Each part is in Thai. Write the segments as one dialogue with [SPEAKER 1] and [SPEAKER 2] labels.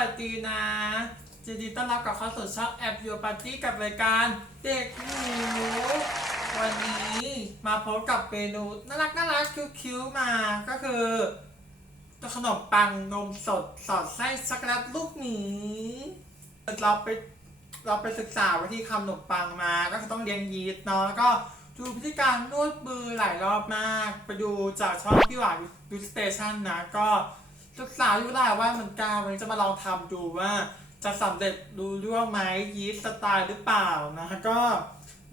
[SPEAKER 1] วัสดีนะยินดีต้อนรับกับเข้าสู่ช่องแอปยูปาร์ตี้กับรายการเด็กหนูวันนี้มาพบกับเมนูน่ารักน่ารักคิ้วๆมาก็คือขนมปังนมสดสอดไส้ช็อกโกแลตลูกหมีเราไปเราไปศึกษาวิธีทำขนมปังมา ก็คือต้องเรียนยีสต์เนาะแล้วก็ดูวิธีการนวดมือหลายรอบมาก ไปดูจากช่องพี่หวานดูสเตชันนะก็ ศึกษาอยู่ได้ว่ามันกล้าวันนี้จะมาลองทำดูว่าจะสำเร็จรู้เรื่องไหมยีสต์สไตล์หรือเปล่านะก็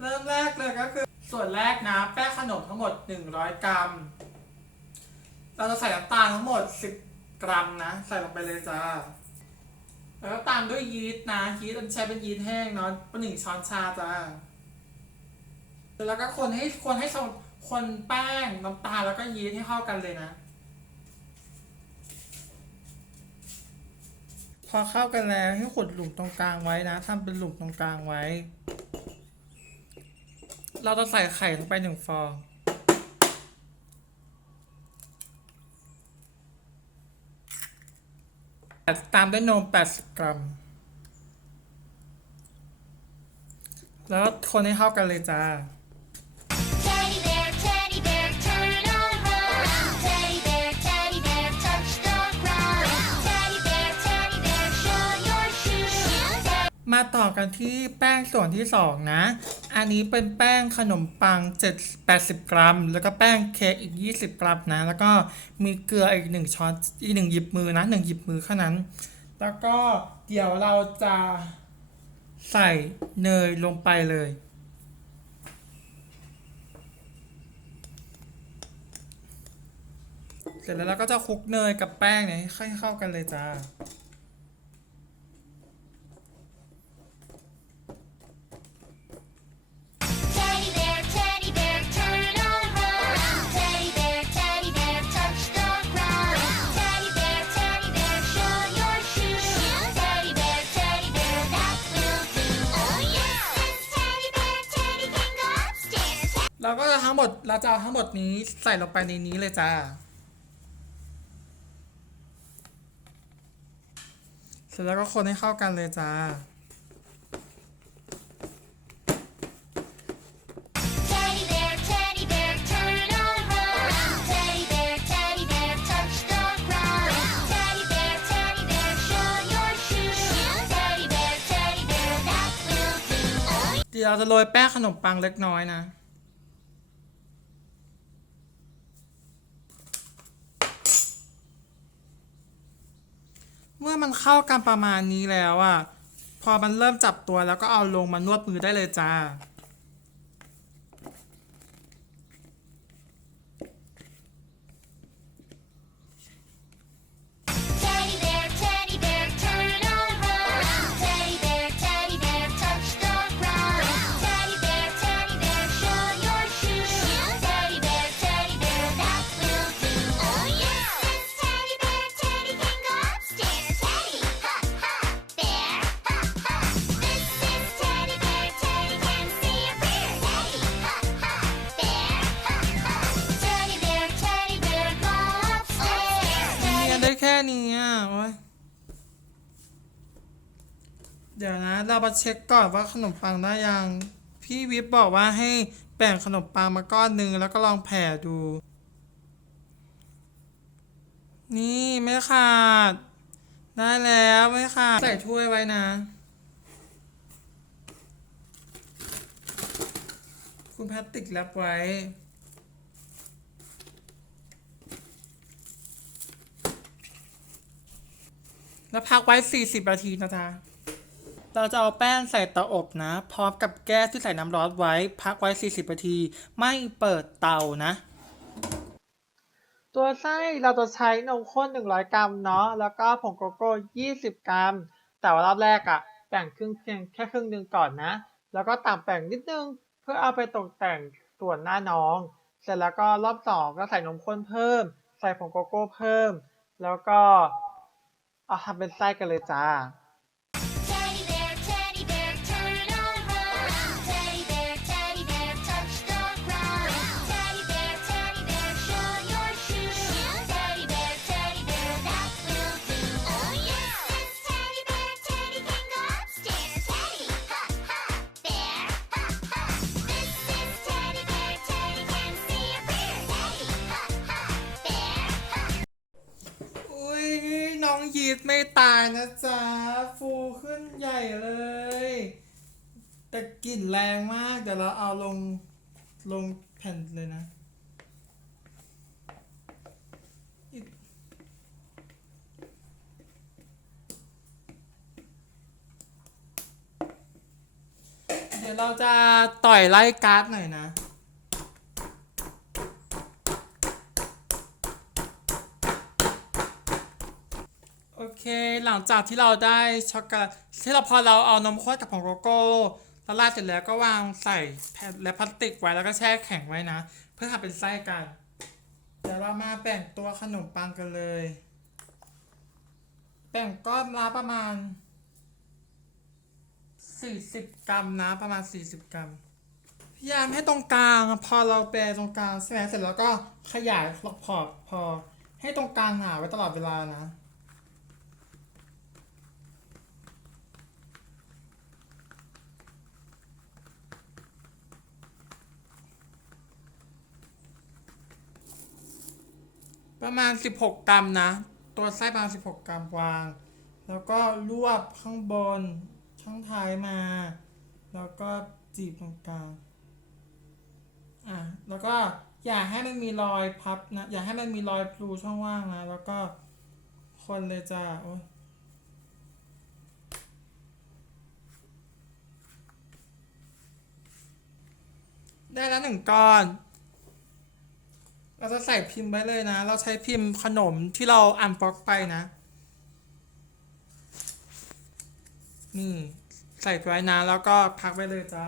[SPEAKER 1] เริ่มแรกเลยก็คือ ส่วนแรกนะ แป้งขนมทั้งหมด 100 กรัม เราจะใส่น้ำตาลทั้งหมด 10 กรัมนะ ใส่ลงไปเลยจ้าแล้วตามด้วยยีสต์นะยีสต์เราใช้เป็นยีสต์แห้งเนาะเป็นหนึ่งช้อนชาจ้าแล้วก็คนให้คนให้คนแป้งน้ำตาลแล้วก็ยีสต์ให้เข้ากันเลยนะ พอเข้ากันแล้วให้ขุดหลุมตรงกลางไว้นะทำเป็นหลุมตรงกลางไว้ เราจะใส่ไข่ลงไปหนึ่งฟอง ตามด้วยนม 80 กรัม แล้วคนให้เข้ากันเลยจ้า มาต่อกันที่แป้งส่วนที่ 2 นะ อันนี้เป็นแป้งขนมปัง 7 80 กรัม แล้วก็แป้งเค้กอีก 20 กรัมนะ แล้วก็มีเกลืออีก 1 ช้อน อีก 1 หยิบมือนะ 1 หยิบมือแค่นั้น แล้วก็เดี๋ยวเราจะใส่เนยลงไปเลย เสร็จแล้วเราก็จะคลุกเนยกับแป้งเนี่ยให้เข้ากันเลยจ้า เราก็จะทั้งหมดเราจะเอาทั้งหมดนี้ใส่ลงไปในนี้เลยจ้าเสร็จแล้วก็คนให้เข้ากันเลยจ้า
[SPEAKER 2] Teddy bear, teddy bear, turn around. Teddy bear, teddy bear, touch the ground. Teddy bear, teddy bear, show your shoes. Teddy bear, teddy bear, that will do. Oh
[SPEAKER 1] เดี๋ยวเราจะโรยแป้งขนมปังเล็กน้อยนะ เมื่อมันเข้ากันประมาณนี้แล้วอะ พอมันเริ่มจับตัวแล้วก็เอาลงมานวดมือได้เลยจ้า เรามาเช็คก่อนว่าขนมปังได้ยัง พี่วิปบอกว่าให้แบ่งขนมปังมาก้อนหนึ่งแล้วก็ลองแผ่ดู นี่ไม่ขาด ได้แล้วไม่ขาดใส่ถ้วยไว้นะ คุณแพทติกแรปไว้แล้วพักไว้ 40 นาทีนะจ๊ะ เราจะเอาแป้งใส่เตาอบนะ พร้อมกับแก้วที่ใส่น้ำร้อนไว้ พักไว้ 40 นาที ไม่เปิดเตานะ ตัวไส้เราจะใช้นมข้น 100 กรัมเนาะ แล้วก็ผงโกโก้ 20 กรัม แต่ว่ารอบแรกอะแบ่งครึ่งเพียงแค่ครึ่งหนึ่งก่อนนะ แล้วก็ต่ำแบ่งนิดนึง เพื่อเอาไปตกแต่งส่วนหน้าน้อง เสร็จแล้วก็รอบสองก็ใส่นมข้นเพิ่ม ใส่ผงโกโก้เพิ่ม แล้วก็เอาทำเป็นไส้กันเลยจ้า ยีสต์ไม่ตายนะจ๊ะ ฟูขึ้นใหญ่เลย แต่กลิ่นแรงมาก เดี๋ยวเราเอาลงลงแผ่นเลยนะเดี๋ยวเราจะต่อยไล่การ์ดหน่อยนะ เค หลังจากที่เราได้ช็อกโกแลตที่เราพอเราเอานมข้นกับผงโกโก้ละลายเสร็จแล้วก็วางใส่แผ่นและพลาสติกไว้แล้วก็แช่แข็งไว้นะ เพื่อทำเป็นไส้กันเดี๋ยวเรามาแบ่งตัวขนมปังกันเลย แบ่งก้อนละประมาณ 40 กรัมนะประมาณ 40 กรัมพยายามให้ตรงกลางพอเราแปรตรงกลางใช่ไหมเสร็จแล้วก็ขยายขอบพอให้ตรงกลางหนาไว้ตลอดเวลานะ ประมาณ 16 กรัมนะ ตัวไส้ประมาณ16 กรัมวาง แล้วก็รวบข้างบนข้างท้ายมา แล้วก็จีบตรงกลางอะแล้วก็อย่าให้มันมีรอยพับนะ อย่าให้มันมีรอยพลูช่องว่างนะ แล้วก็คนเลยจ้าโอ๊ยได้แล้วหนึ่งก้อน เราจะใส่พิมพ์ไว้เลยนะ เราใช้พิมพ์ขนมที่เราอันบล็อกไปนะ นี่ ใส่ไว้นะ แล้วก็พักไว้เลยจ้า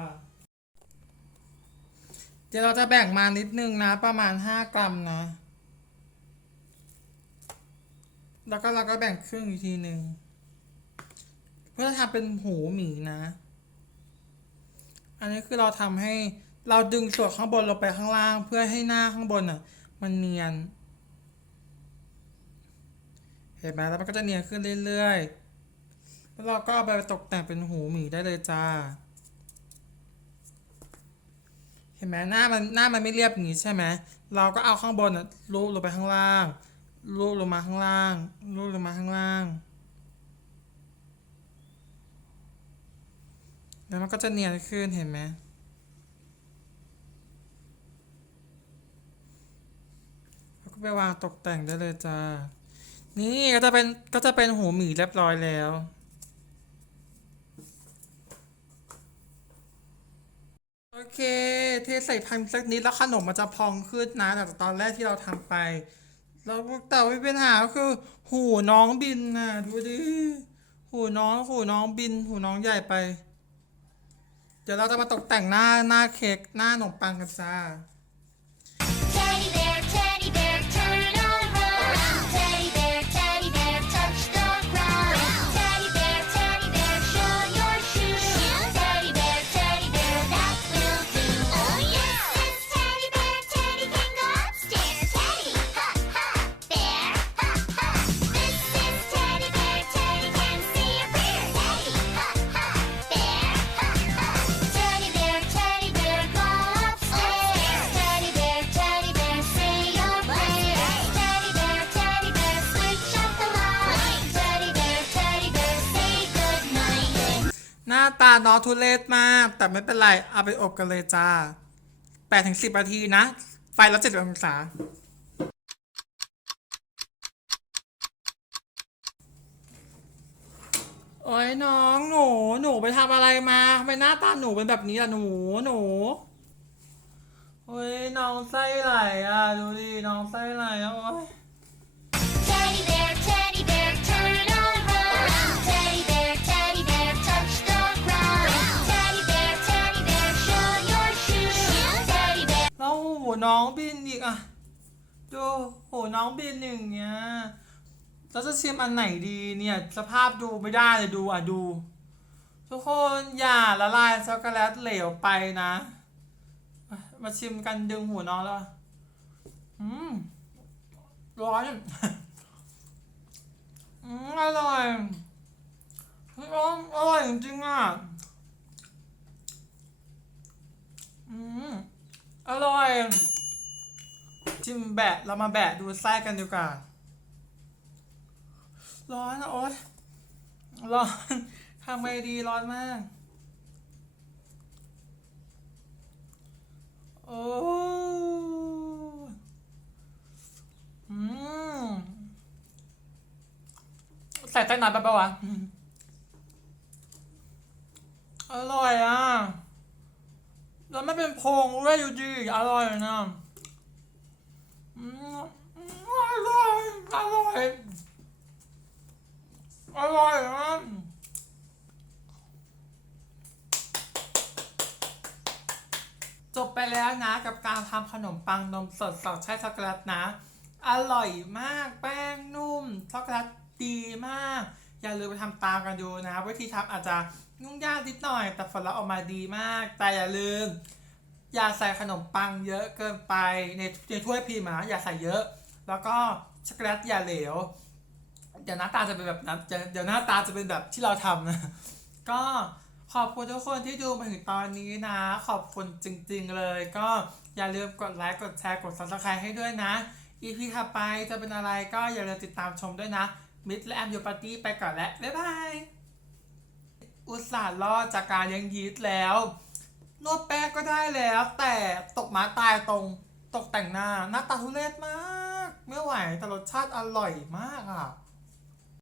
[SPEAKER 1] เดี๋ยวเราจะแบ่งมานิดนึงนะ ประมาณ 5 กรัมนะ แล้วก็เราก็แบ่งครึ่งอีกทีหนึ่ง เพื่อทำเป็นหูหมีนะ อันนี้คือเราทำให้เราดึงส่วนข้างบนลงไปข้างล่างเพื่อให้หน้าข้างบนอะ มันเนียน เห็นไหมแล้วมันก็จะเนียนขึ้นเรื่อยๆ แล้วเราก็เอาไปตกแต่งเป็นหูหมีได้เลยจ้า เห็นไหมหน้ามันหน้ามันไม่เรียบอย่างนี้ใช่ไหม เราก็เอาข้างบนอะลูบลงไปข้างล่างลูบลงมาข้างล่างลูบลงมาข้างล่าง แล้วมันก็จะเนียนขึ้นเห็นไหม แล้วก็ ไปวางตกแต่งได้เลยจ้า นี่ก็จะเป็นก็จะเป็นหูหมีเรียบร้อยแล้วโอเค เทใส่พันสักนิดแล้วขนมมันจะพองขึ้นนะแต่ตอนแรกที่เราทำไปแล้วแต่ว่าปัญหาคือ หูน้องบินน่ะดูดิหูน้องหูน้องบิน หูน้องใหญ่ไป เดี๋ยวเราจะมาตกแต่งหน้าหน้าเค้กหน้าขนมปังกันจ้า น้าน้องทุเรศมาก แต่ไม่เป็นไร เอาไปอบกันเลยจ้า8ถึง10นาทีนะ ไฟละ70องศา โอ้ยน้องหนู หนูไปทำอะไรมาทำไมหน้าตาหนูเป็นแบบนี้ล่ะหนูหนูโอ้ยน้องไส้ไหลอะ ดูดิน้องไส้ไหลอะโอ้ย น้องบินอีกอะดูโหน้องบินอย่างเงี้ยเราจะชิมอันไหนดีเนี่ย สภาพดูไม่ได้เลยดูอะดู ทุกคนอย่าละลายช็อกโกแลตเหลวไปนะ มาชิมกันดึงหูน้องแล้วอืมร้อนอืมอร่อยอืมอร่อยจริงอะอืมอร่อย จิ้มแบะเรามาแบะดูไส้กันดีกว่า ร้อนอะโอ๊ยร้อนทำไงดีร้อนมาก โอ้อืมใส่ใต้น้ำไปปะวะ อร่อยอะแล้วไม่เป็นโพงด้วยอยู่ดีอร่อยนะ อืมอืมอร่อยอร่อยอร่อยนะจบไปแล้วนะกับการทำขนมปังนมสดสอดไส้ช็อกโกแลตนะ อร่อยมากแป้งนุ่ม ช็อกโกแลตดีมาก อย่าลืมไปทำตามกันดูนะ วิธีทำอาจจะยุ่งยากนิดหน่อย แต่ผลลัพธ์ออกมาดีมาก แต่อย่าลืม อย่าใส่ขนมปังเยอะเกินไปในในถ้วยพิมพ์นะอย่าใส่เยอะ แล้วก็ช็อกโกแลตอย่าเหลวเดี๋ยวหน้าตาจะเป็นแบบนั้นเดี๋ยวหน้าตาจะเป็นแบบที่เราทำนะก็ขอบคุณทุกคนที่ดูมาถึงตอนนี้นะ ขอบคุณจริง ๆ เลย ก็อย่าลืมกดไลค์กดแชร์กด subscribe ให้ด้วยนะ EP ถัดไปจะเป็นอะไรก็อย่าลืมติดตามชมด้วยนะมิดและแอมยูปาร์ตี้ไปก่อนแล้วบ๊ายบายอุตส่าห์รอดจากการเลี้ยงยีสต์แล้ว นวดแป้งก็ได้แล้ว แต่ตกหมาตายตรงตกแต่งหน้าหน้าตาทุเรศมาก ไม่ไหวแต่รสชาติอร่อยมากอะ